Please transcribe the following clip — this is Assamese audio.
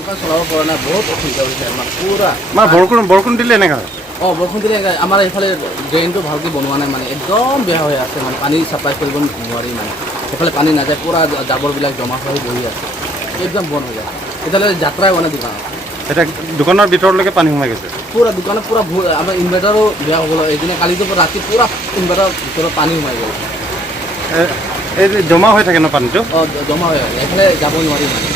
দোকান চলাব পৰা নাই, বহুত অসুবিধা হৈছে আমাৰ পুৰা। আমাৰ বৰষুণ দিলে এনেকা হয়? বৰষুণ দিলে আমাৰ এইফালে ড্ৰেইনটো ভালকৈ বনোৱা নাই, মানে একদম বেয়া হৈ আছে, মানে পানী ছাপ্লাই কৰিব নোৱাৰি, মানে সেইফালে পানী নাযায়, পুৰা জাবৰবিলাক জমা হৈ বহি আছে, একদম বন্ধ হৈ যায়। এতিয়ালৈকে যাত্ৰাই হোৱা নাই দোকানত। এতিয়া দোকানৰ ভিতৰলৈকে পানী সোমাই গৈছে পুৰা দোকানত, পুৰা আমাৰ ইনভাৰ্টাৰো বেয়া হ'ব। এইদিনা কালিতো ৰাতি পুৰা ইনভাৰ্টাৰৰ ভিতৰত পানী সোমাই গ'ল। এই জমা হৈ থাকে ন পানীটো? জমা হৈ আছে, এইফালে যাব নোৱাৰি মানে।